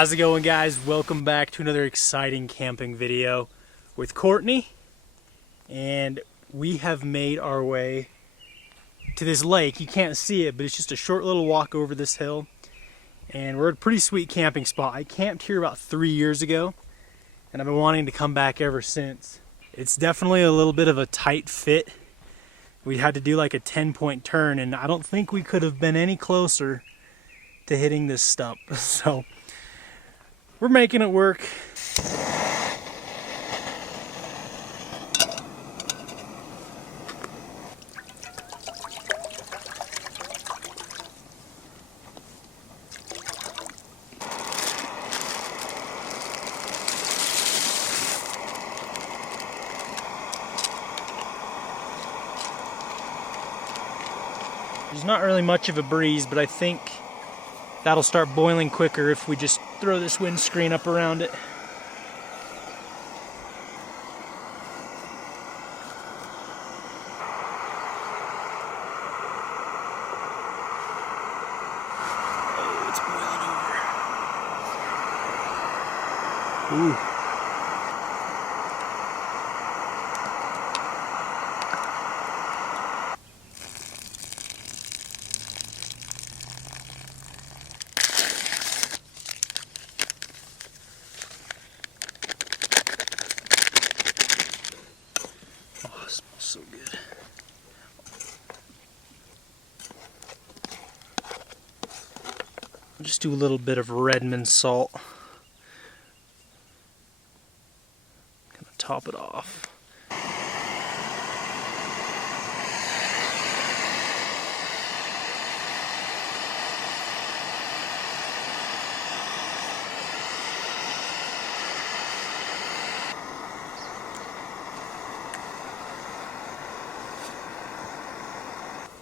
How's it going, guys? Welcome back to another exciting camping video with Courtney. And we have made our way to this lake. You can't see it, but it's just a short little walk over this hill. And we're at a pretty sweet camping spot. I camped here about 3 years ago, and I've been wanting to come back ever since. It's definitely a little bit of a tight fit. We had to do like a 10-point turn, and I don't think we could have been any closer to hitting this stump. So we're making it work. There's not really much of a breeze, but I think that'll start boiling quicker if we just throw this windscreen up around it. Oh, it's boiling over. Ooh. So good. I'll just do a little bit of Redmond salt. Gonna top it off.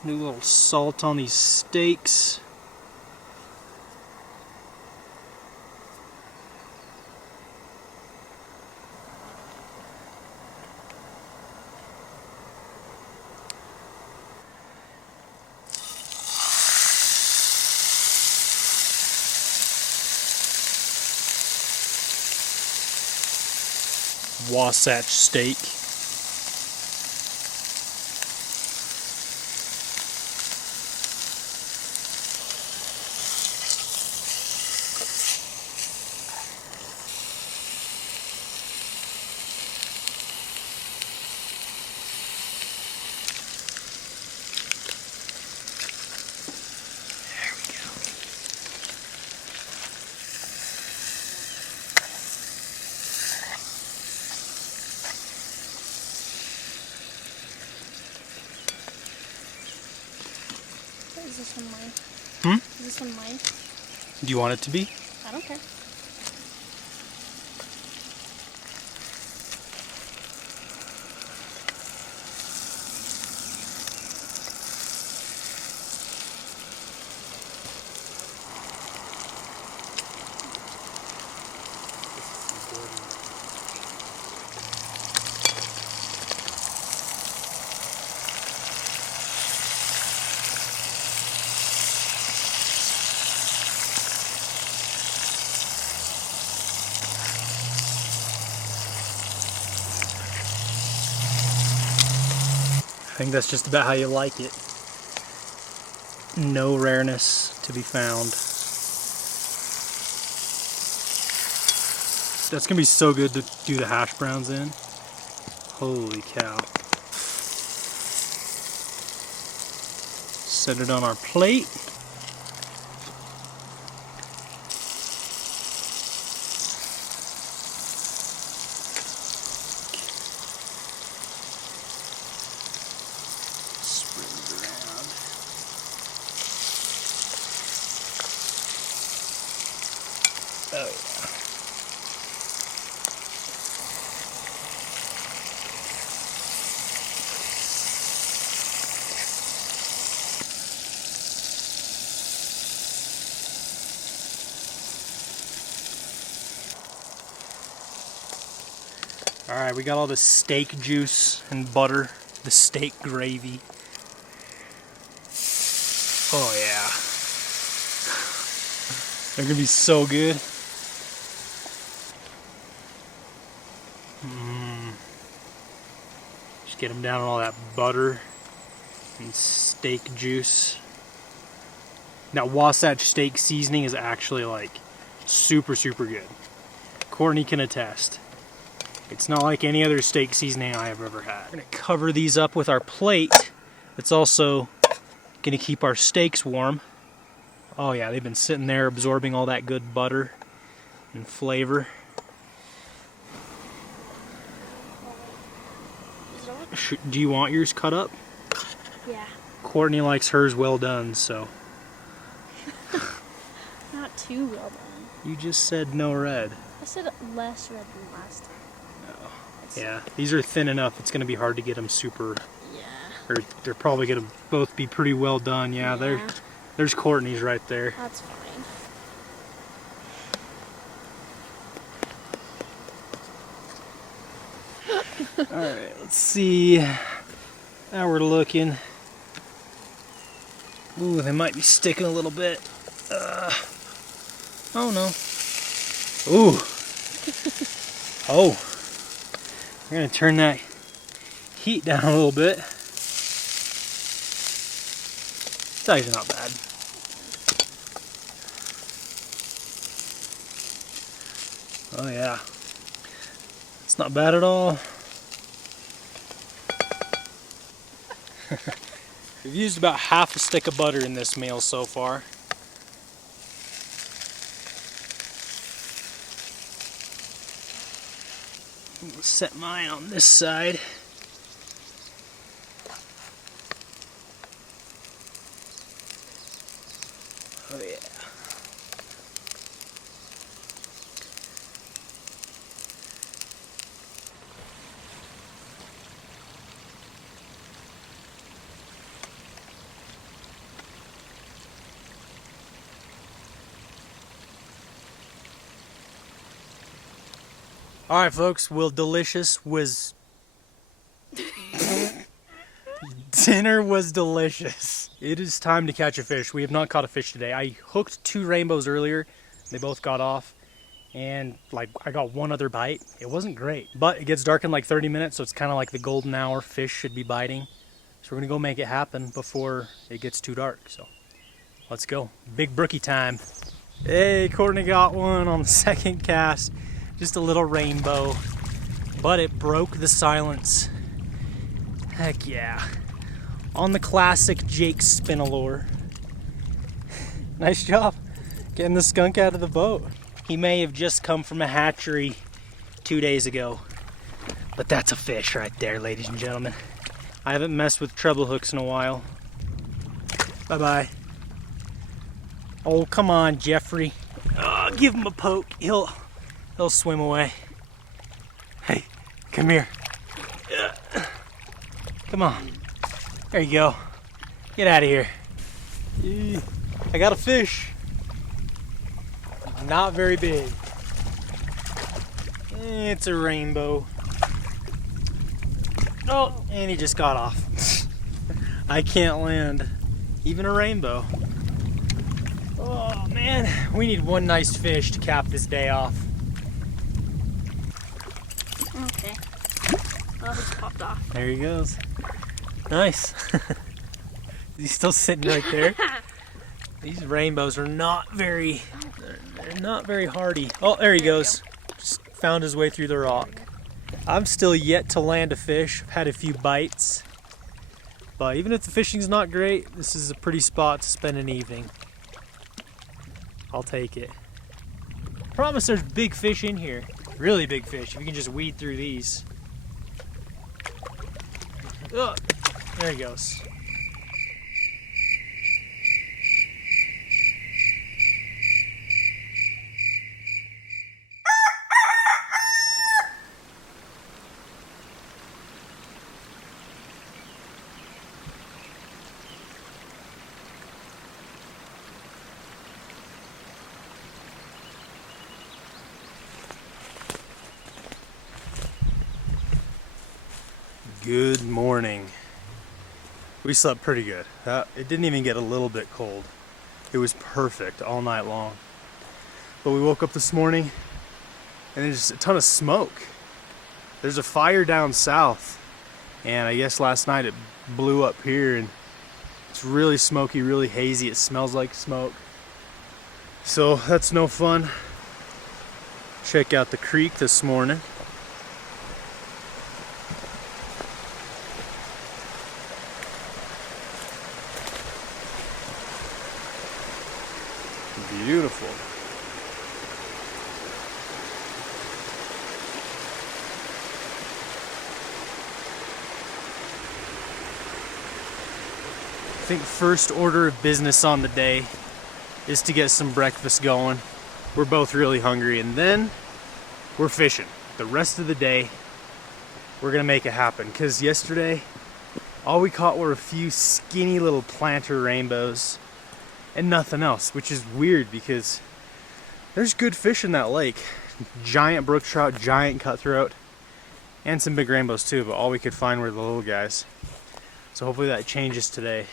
Do a little salt on these steaks. Wasatch steak. Is this one mine? Is this one mine? Do you want it to be? I don't care. I think that's just about how you like it. No rareness to be found. That's gonna be so good to do the hash browns in. Holy cow. Set it on our plate. Oh yeah. All right, we got all the steak juice and butter, the steak gravy. Oh yeah. They're gonna be so good. Just get them down on all that butter and steak juice. Now, Wasatch steak seasoning is actually like super, super good. Courtney can attest. It's not like any other steak seasoning I have ever had. We're gonna cover these up with our plate. It's also gonna keep our steaks warm. Oh yeah, they've been sitting there absorbing all that good butter and flavor. Do you want yours cut up? Yeah. Courtney likes hers well done, so. Not too well done. You just said no red. I said less red than last time. No. Yeah, these are thin enough. It's going to be hard to get them super. Yeah. Or they're probably going to both be pretty well done. Yeah, there's Courtney's right there. That's fine. Alright, let's see how we're looking. Ooh, they might be sticking a little bit. Oh no. Ooh. Oh. We're going to turn that heat down a little bit. It's actually not bad. Oh yeah. It's not bad at all. We've used about half a stick of butter in this meal so far. We'll set mine on this side. Oh yeah. All right, folks. Dinner was delicious. It is time to catch a fish. We have not caught a fish today. I hooked 2 rainbows earlier. They both got off. And like I got one other bite. It wasn't great. But it gets dark in like 30 minutes, so it's kind of like the golden hour. Fish should be biting. So we're going to go make it happen before it gets too dark. So let's go. Big brookie time. Hey, Courtney got one on the second cast. Just a little rainbow. But it broke the silence. Heck yeah. On the classic Jake Spinalore. Nice job getting the skunk out of the boat. He may have just come from a hatchery 2 days ago, but that's a fish right there, ladies and gentlemen. I haven't messed with treble hooks in a while. Bye-bye. Oh, come on, Jeffrey. Oh, give him a poke. He'll swim away. Hey, come here. Come on. There you go. Get out of here. I got a fish. Not very big. It's a rainbow. Oh, and he just got off. I can't land even a rainbow. Oh man, we need one nice fish to cap this day off. Okay. Oh, it's popped off. There he goes. Nice. He's still sitting right there. These rainbows are not very, they're not very hardy. Oh, there he goes. Just found his way through the rock. I'm still yet to land a fish. I've had a few bites. But even if the fishing's not great, this is a pretty spot to spend an evening. I'll take it. Promise there's big fish in here. Really big fish, if you can just weed through these. Oh, there he goes. Good morning. We slept pretty good. It didn't even get a little bit cold. It was perfect all night long. But we woke up this morning and there's just a ton of smoke. there's a fire down south, and I guess last night it blew up here, and it's really smoky, really hazy. It smells like smoke. So that's no fun. Check out the creek this morning. Beautiful. I think first order of business on the day is to get some breakfast going. We're both really hungry, and then we're fishing. The rest of the day, we're gonna make it happen, because yesterday, all we caught were a few skinny little planter rainbows and nothing else, which is weird because there's good fish in that lake. Giant brook trout, giant cutthroat, and some big rainbows too, but all we could find were the little guys. So hopefully that changes today.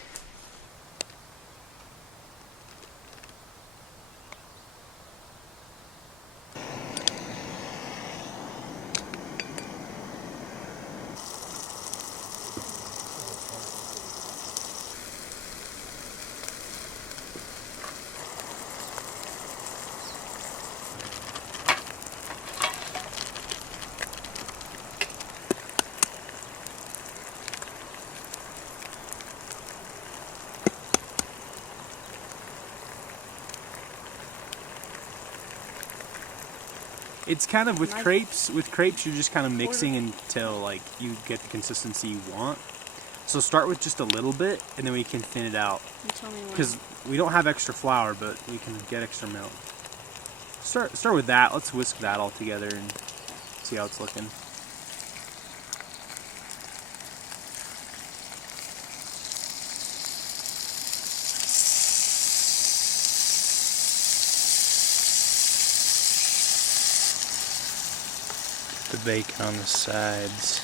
It's kind of with crepes. With crepes, you're just kind of mixing until like you get the consistency you want. So start with just a little bit, and then we can thin it out. Because we don't have extra flour, but we can get extra milk. Start with that. Let's whisk that all together and see how it's looking. The bacon on the sides.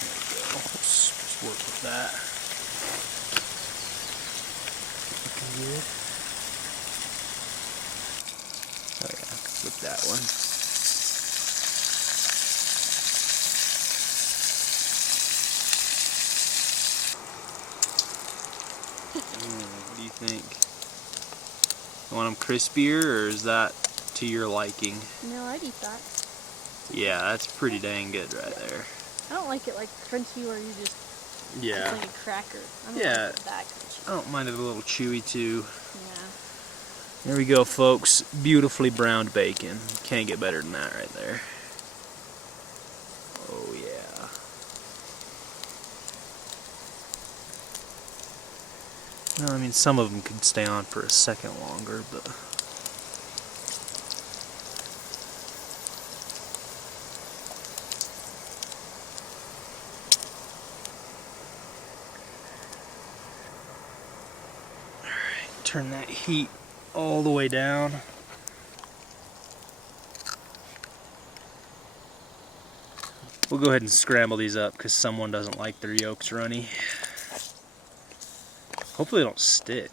There we go. Let's work with that. Looking good. Oh yeah, I can flip that one. What do you think? You want them crispier, or is that to your liking? No, I'd eat that. Yeah, that's pretty dang good right there. I don't like it like crunchy where you just Yeah. it's like a cracker. I don't Yeah. like it that crunchy. I don't mind it a little chewy too. Yeah. There we go, folks. Beautifully browned bacon. Can't get better than that right there. Oh yeah. No, I mean, some of them could stay on for a second longer, but... Alright, turn that heat all the way down. We'll go ahead and scramble these up because someone doesn't like their yolks runny. Hopefully they don't stick.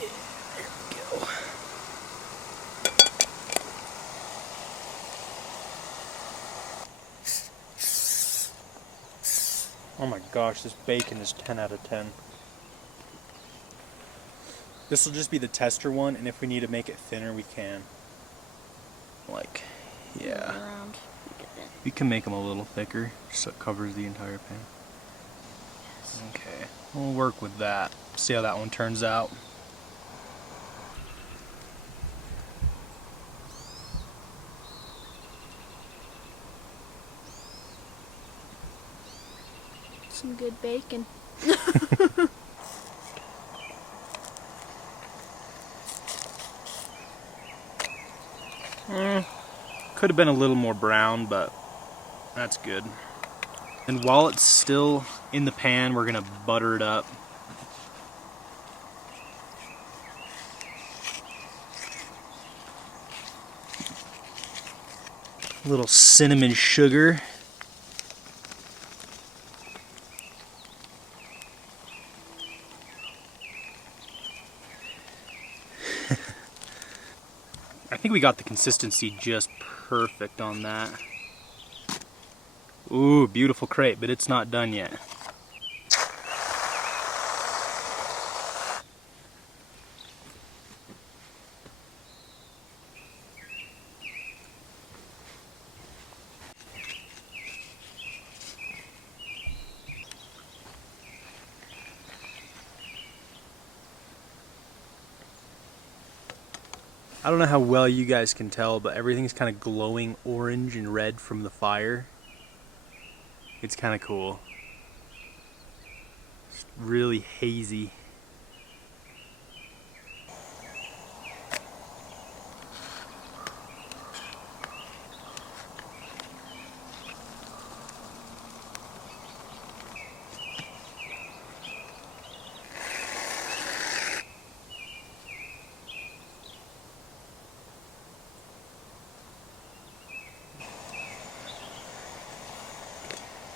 Yeah, there we go. Oh my gosh, this bacon is 10 out of 10. This will just be the tester one, and if we need to make it thinner, we can. Like, yeah. We can make them a little thicker, so it covers the entire pan. Yes. Okay, we'll work with that. See how that one turns out. Some good bacon. Could have been a little more brown, but that's good. And while it's still in the pan, we're gonna butter it up. A little cinnamon sugar. think we got the consistency just perfect on that. Ooh, beautiful crate, but it's not done yet. I don't know how well you guys can tell, but everything's kind of glowing orange and red from the fire. It's kind of cool. It's really hazy.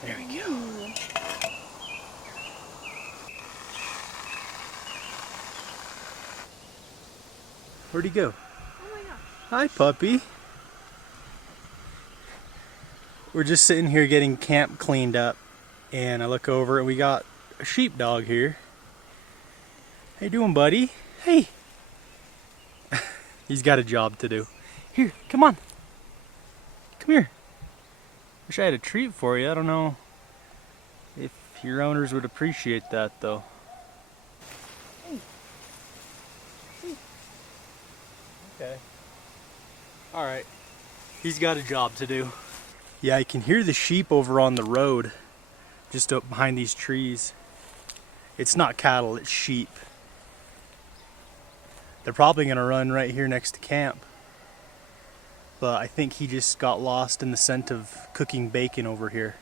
There we go. Where'd he go? Oh my gosh. Hi, puppy. We're just sitting here getting camp cleaned up, and I look over and we got a sheepdog here. How you doing, buddy? Hey. He's got a job to do. Here, come on. Come here. Wish I had a treat for you. I don't know if your owners would appreciate that, though. Okay. All right. He's got a job to do. Yeah, I can hear the sheep over on the road, just up behind these trees. It's not cattle, it's sheep. They're probably gonna run right here next to camp. But I think he just got lost in the scent of cooking bacon over here.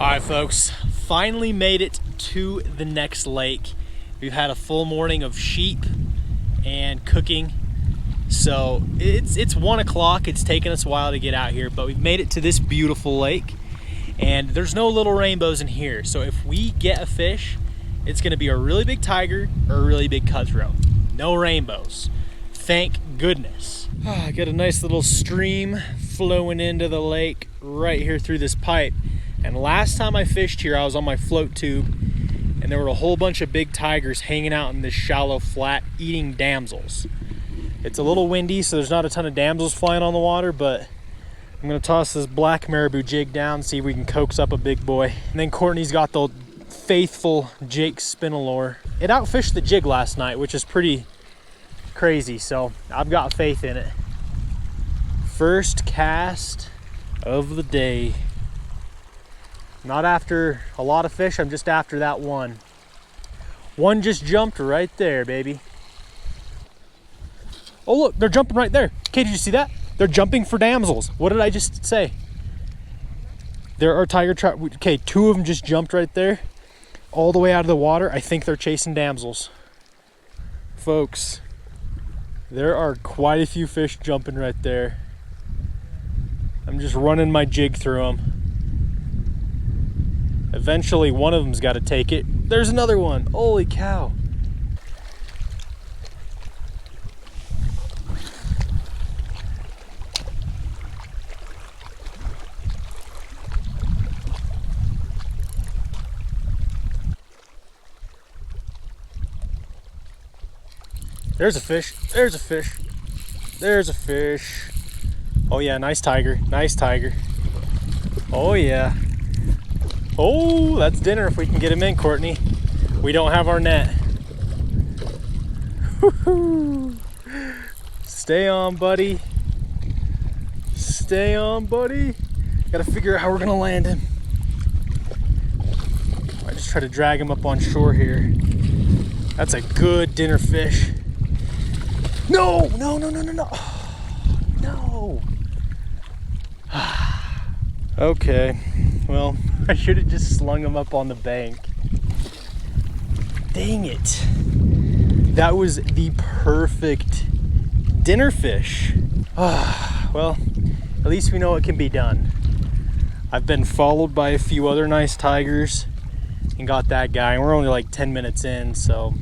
Alright folks, finally made it to the next lake. We've had a full morning of sheep and cooking. So it's 1 o'clock, it's taken us a while to get out here, but we've made it to this beautiful lake. And there's no little rainbows in here. So if we get a fish, it's gonna be a really big tiger or a really big cutthroat. No rainbows. Thank goodness. I got a nice little stream flowing into the lake right here through this pipe. And last time I fished here, I was on my float tube, and there were a whole bunch of big tigers hanging out in this shallow flat eating damsels. It's a little windy, so there's not a ton of damsels flying on the water, but I'm gonna toss this black marabou jig down, see if we can coax up a big boy. And then Courtney's got the faithful Jake Spinalore. It outfished the jig last night, which is pretty crazy, so I've got faith in it. First cast of the day. Not after a lot of fish, I'm just after that one. One just jumped right there, baby. Oh look, they're jumping right there. Okay, did you see that? They're jumping for damsels. What did I just say? There are tiger trout. Okay, 2 of them just jumped right there, all the way out of the water. I think they're chasing damsels. Folks, there are quite a few fish jumping right there. I'm just running my jig through them. Eventually, one of them's got to take it. There's another one. Holy cow. There's a fish. There's a fish. There's a fish. Oh yeah, nice tiger. Nice tiger. Oh yeah. Oh, that's dinner if we can get him in, Courtney. We don't have our net. Stay on, buddy. Stay on, buddy. Gotta figure out how we're gonna land him. I just try to drag him up on shore here. That's a good dinner fish. No, no, no, no, no, no. No. Okay, well, I should have just slung him up on the bank. Dang it. That was the perfect dinner fish. Well, at least we know it can be done. I've been followed by a few other nice tigers and got that guy. And we're only like 10 minutes in, so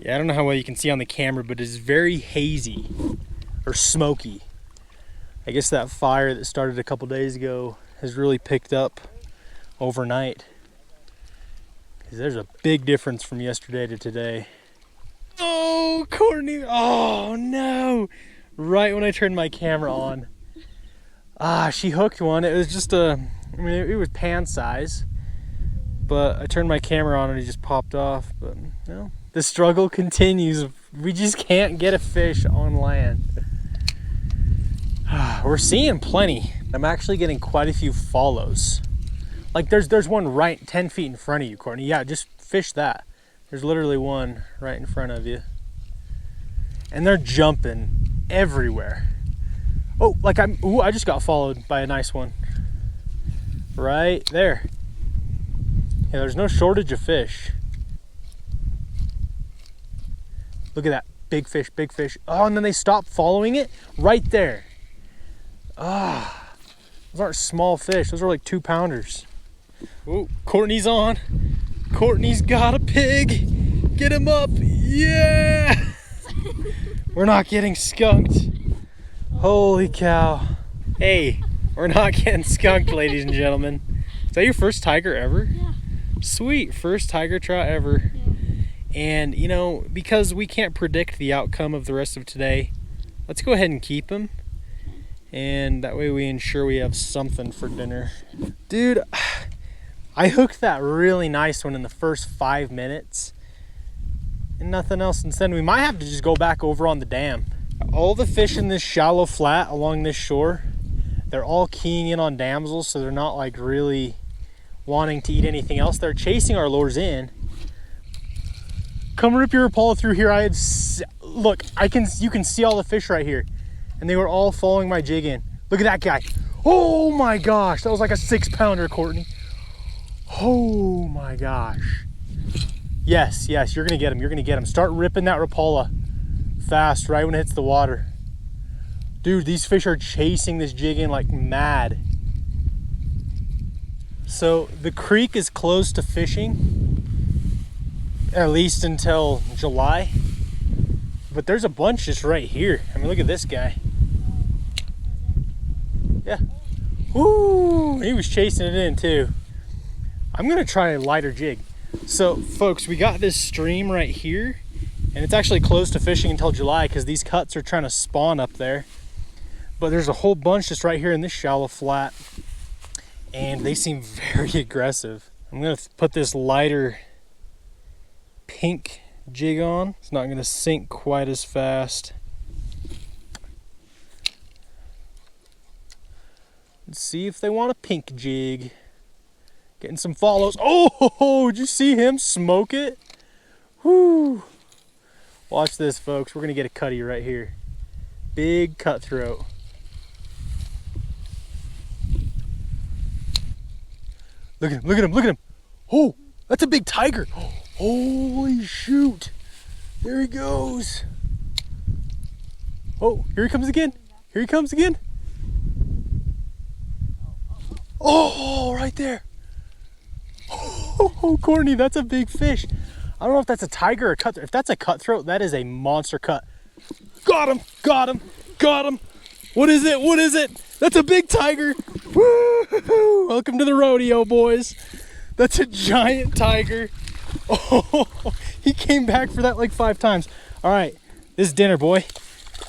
yeah, I don't know how well you can see on the camera, but it's very hazy or smoky. I guess that fire that started a couple days ago has really picked up overnight. 'Cause there's a big difference from yesterday to today. Oh, Courtney, oh no. Right when I turned my camera on. She hooked one. It was just it was pan size, but I turned my camera on and it just popped off. But no, the struggle continues. We just can't get a fish on land. We're seeing plenty. I'm actually getting quite a few follows. Like there's one right 10 feet in front of you, Courtney. Yeah, just fish that. There's literally one right in front of you. And they're jumping everywhere. Oh, like I just got followed by a nice one. Right there. Yeah, there's no shortage of fish. Look at that. Big fish, big fish. Oh, and then they stop following it right there. Those aren't small fish. Those are like 2-pounders. Oh, Courtney's on. Courtney's got a pig. Get him up. Yeah. We're not getting skunked. Holy cow. Hey, we're not getting skunked, ladies and gentlemen. Is that your first tiger ever? Yeah. Sweet, first tiger trout ever. Yeah. And you know, because we can't predict the outcome of the rest of today, let's go ahead and keep him. And that way we ensure we have something for dinner. Dude, I hooked that really nice one in the first 5 minutes. And nothing else since then. We might have to just go back over on the dam. All the fish in this shallow flat along this shore, they're all keying in on damsels, so they're not like really wanting to eat anything else. They're chasing our lures in. Come rip your Rapala through here. Look, you can see all the fish right here. And they were all following my jig in. Look at that guy. Oh my gosh, that was like a 6-pounder, Courtney. Oh my gosh. Yes, you're gonna get him, you're gonna get him. Start ripping that Rapala fast right when it hits the water. Dude, these fish are chasing this jig in like mad. So the creek is closed to fishing, at least until July. But there's a bunch just right here. I mean, look at this guy. Yeah. Woo! He was chasing it in too. I'm gonna try a lighter jig. So folks, we got this stream right here, and it's actually closed to fishing until July because these cuts are trying to spawn up there. But there's a whole bunch just right here in this shallow flat, and they seem very aggressive. I'm gonna put this lighter pink jig on. It's not gonna sink quite as fast. Let's see if they want a pink jig. Getting some follows. Oh, did you see him smoke it? Whoo. Watch this, folks. We're gonna get a cutty right here. big cutthroat. Look at him, look at him, look at him. Oh, that's a big tiger. Holy shoot. There he goes. Oh, here he comes again. Here he comes again. Oh, right there. Oh, Courtney, that's a big fish. I don't know if that's a tiger or a cutthroat. If that's a cutthroat, that is a monster cut. Got him, got him, got him. What is it? What is it? That's a big tiger. Woo! Welcome to the rodeo, boys. That's a giant tiger. Oh, he came back for that like 5 times. All right, this is dinner, boy.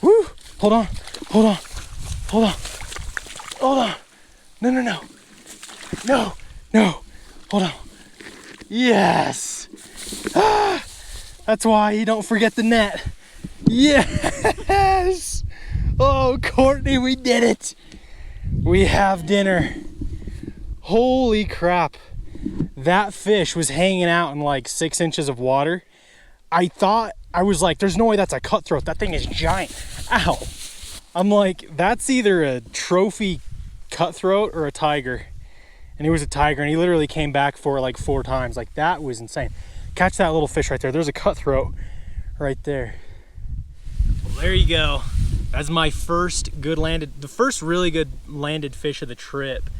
Woo! Hold on, hold on, hold on, hold on. No, no, no, no, no. Hold on. Yes. Ah, that's why you don't forget the net. Yes. Oh, Courtney, we did it. We have dinner. Holy crap. That fish was hanging out in like 6 inches of water. I was like, there's no way that's a cutthroat. That thing is giant. Ow. I'm like, that's either a trophy cutthroat or a tiger. And he was a tiger, and he literally came back for like 4 times. Like, that was insane. Catch that little fish right there. There's a cutthroat right there. Well, there you go. That's my first the first really good landed fish of the trip.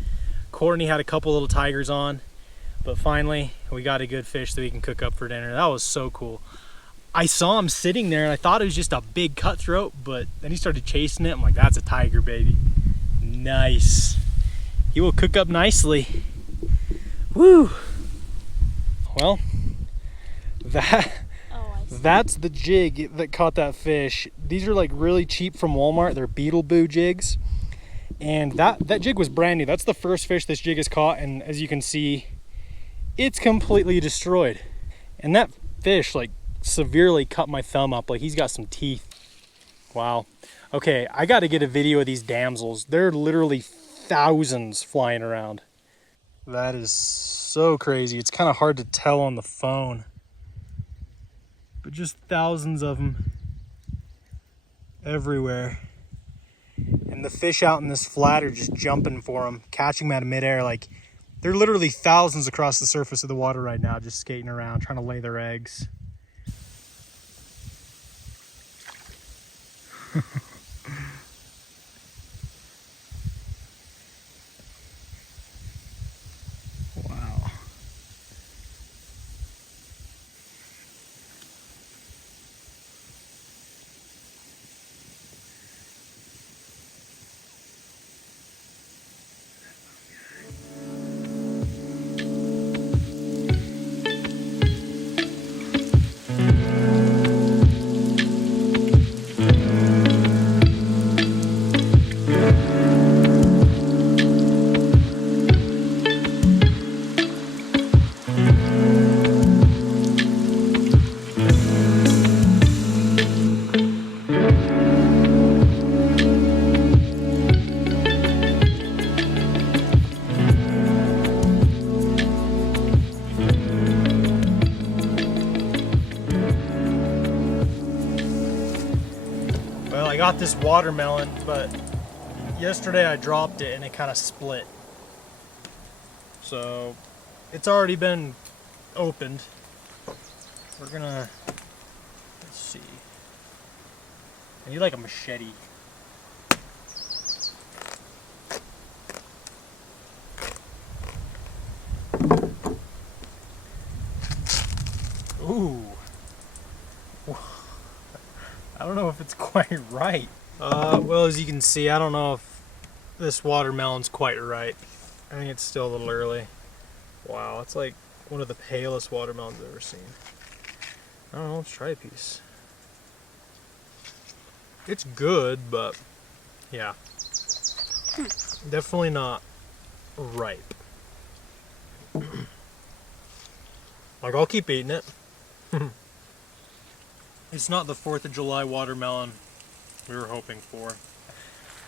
Courtney had a couple little tigers on, but finally we got a good fish that we can cook up for dinner. That was so cool. I saw him sitting there and I thought it was just a big cutthroat, but then he started chasing it. I'm like, that's a tiger, baby. Nice. He will cook up nicely. Woo! Well, that's the jig that caught that fish. These are like really cheap from Walmart. They're beetle boo jigs. And that jig was brand new. That's the first fish this jig has caught, and as you can see, it's completely destroyed. And that fish like severely cut my thumb up. Like, he's got some teeth. Wow. Okay, I got to get a video of these damsels. They're literally thousands flying around. That is so crazy. It's kind of hard to tell on the phone, but just thousands of them everywhere. And the fish out in this flat are just jumping for them, catching them out of midair. Like, they're literally thousands across the surface of the water right now, just skating around, trying to lay their eggs. Wow. Well, I got this watermelon, but yesterday I dropped it and it kind of split. So it's already been opened. We're gonna, let's see. I need like a machete. Ooh. I don't know if it's quite right. Well, as you can see, I don't know if this watermelon's quite right. I think it's still a little early. Wow, it's like one of the palest watermelons I've ever seen. I don't know, let's try a piece. It's good, but yeah. Definitely not ripe. Like, I'll keep eating it. It's not the 4th of July watermelon we were hoping for.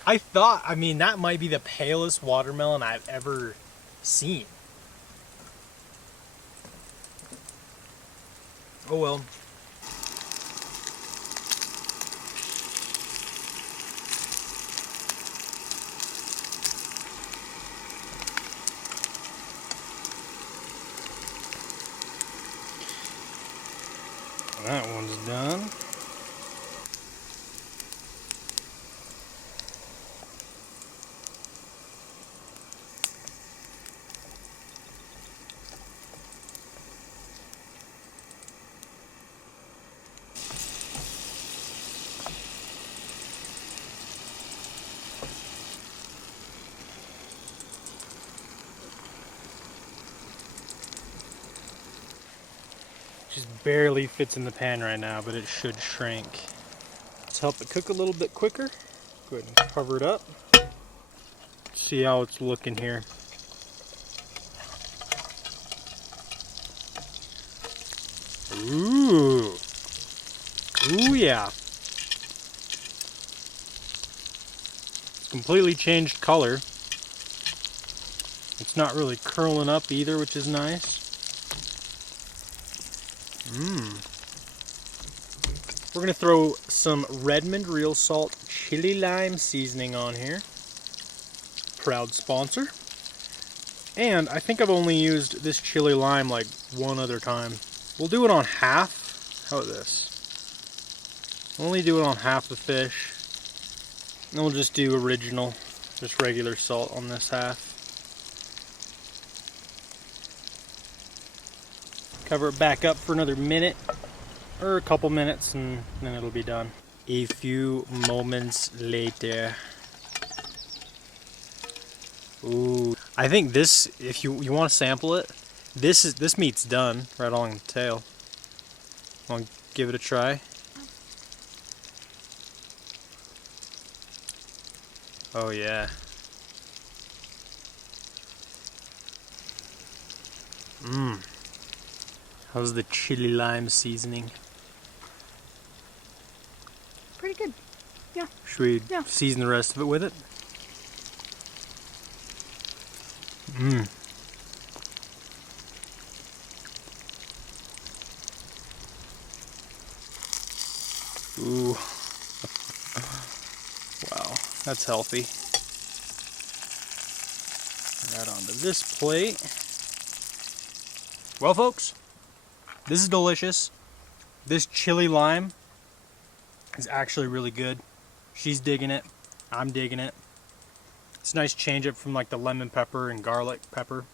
I mean, that might be the palest watermelon I've ever seen. Oh well. That one's done. Just barely fits in the pan right now, but it should shrink. Let's help it cook a little bit quicker. Go ahead and cover it up. See how it's looking here. Ooh. Ooh, yeah. It's completely changed color. It's not really curling up either, which is nice. We're gonna throw some Redmond real salt chili lime seasoning on here. Proud sponsor. And I think I've only used this chili lime like one other time. We'll do it on half. How about this? Only do it on half the fish. And we'll just do original, just regular salt on this half. Cover it back up for another minute or a couple minutes and then it'll be done. A few moments later. Ooh, I think this, if you want to sample it, this meat's done right along the tail. Want to give it a try? Oh yeah. How's the chili lime seasoning? Pretty good. Yeah. Should we Yeah. season the rest of it with it? Ooh. Wow, that's healthy. Right onto this plate. Well, folks, this is delicious. This chili lime is actually really good. She's digging it. I'm digging it. It's a nice change up from like the lemon pepper and garlic pepper.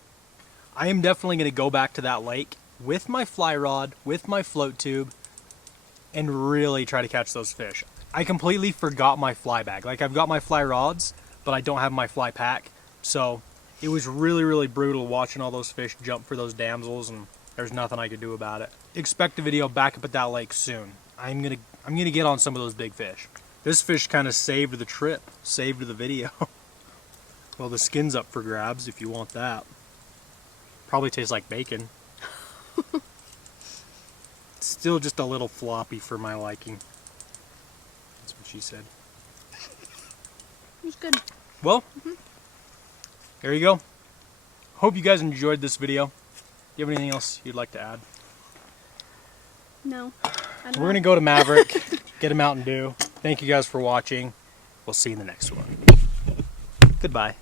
I am definitely going to go back to that lake with my fly rod, with my float tube, and really try to catch those fish. I completely forgot my fly bag. Like, I've got my fly rods, but I don't have my fly pack. So it was really, really brutal watching all those fish jump for those damsels, and there's nothing I could do about it. Expect a video back up at that lake soon. I'm gonna get on some of those big fish. This fish kind of saved the trip, saved the video. Well, the skin's up for grabs if you want that. Probably tastes like bacon. It's still just a little floppy for my liking. That's what she said. It's good. Well, there you go. Hope you guys enjoyed this video. Do you have anything else you'd like to add? No. We're gonna go to Maverick, get a Mountain Dew. Thank you guys for watching. We'll see you in the next one. Goodbye.